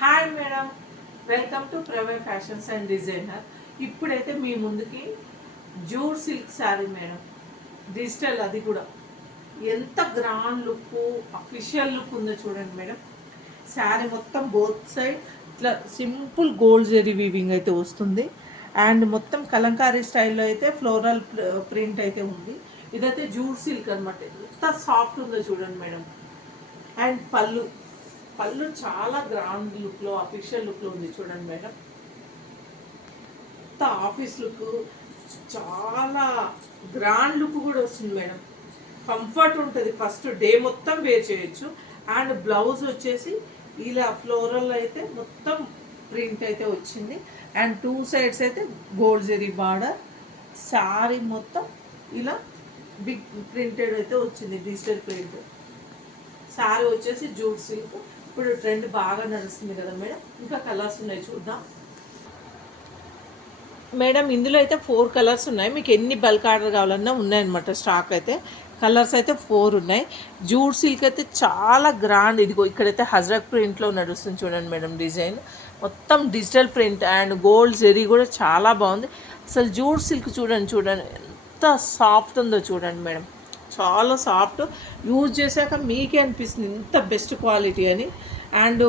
Hi madam, welcome to Prave fashions and designer. ఇప్పుడైతే మీ ముందుకి jute silk sari madam, digital, అది కూడా ఎంత గ్రాండ్ లుక్, అఫీషియల్ లుక్ ఉందో చూడండి మేడం. శారీ మొత్తం బోత్ సైడ్ ఇట్లా సింపుల్ గోల్డ్ జెరీ వీవింగ్ అయితే వస్తుంది. అండ్ మొత్తం కలంకారీ స్టైల్లో అయితే ఫ్లోరల్ ప్రింట్ అయితే ఉంది. ఇదైతే జూట్ సిల్క్ అనమాట. ఎంత సాఫ్ట్ ఉందో చూడండి మేడం. అండ్ పళ్ళు చాలా గ్రాండ్ లుక్లో, అఫీషియల్ లుక్లో ఉంది చూడండి మేడం. అంత ఆఫీస్ లుక్, చాలా గ్రాండ్ లుక్ కూడా వస్తుంది మేడం. కంఫర్ట్ ఉంటుంది, ఫస్ట్ డే మొత్తం వేర్ చేయొచ్చు. అండ్ బ్లౌజ్ వచ్చేసి ఇలా ఫ్లోరల్ అయితే మొత్తం ప్రింట్ అయితే వచ్చింది. అండ్ టూ సైడ్స్ అయితే గోల్డ్ జెరీ బార్డర్. శారీ మొత్తం ఇలా బిగ్ ప్రింటెడ్ అయితే వచ్చింది, డిజిటల్ ప్రింట్. శారీ వచ్చేసి జూట్ సిల్క్. ఇప్పుడు ట్రెండ్ బాగా నడుస్తుంది కదా మేడం. ఇంకా కలర్స్ ఉన్నాయి, చూద్దాం మేడం. ఇందులో అయితే 4 కలర్స్ ఉన్నాయి. మీకు ఎన్ని బల్క్ ఆర్డర్ కావాలన్నా ఉన్నాయన్నమాట. స్టాక్ అయితే కలర్స్ అయితే 4 ఉన్నాయి. జూట్ సిల్క్ అయితే చాలా గ్రాండ్. ఇదిగో ఇక్కడైతే హజరక్ ప్రింట్లో నడుస్తుంది చూడండి మేడం. డిజైన్ మొత్తం digital print and gold zari కూడా చాలా బాగుంది. అసలు జూట్ సిల్క్ చూడండి ఎంత సాఫ్ట్ ఉందో చూడండి మేడం. చాలా సాఫ్ట్. యూజ్ చేశాక మీకే అనిపిస్తుంది ఇంత బెస్ట్ క్వాలిటీ అని. అండ్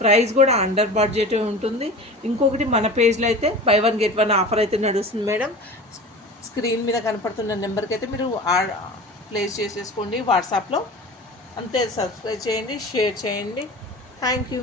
ప్రైస్ కూడా అండర్ బడ్జెట్ ఉంటుంది. ఇంకొకటి, మన పేజ్లో అయితే బై 1 get 1 ఆఫర్ అయితే నడుస్తుంది మేడం. స్క్రీన్ మీద కనపడుతున్న నెంబర్కి అయితే మీరు ప్లేస్ చేసేసుకోండి వాట్సాప్లో. అంతే. సబ్స్క్రైబ్ చేయండి, షేర్ చేయండి. Thank you.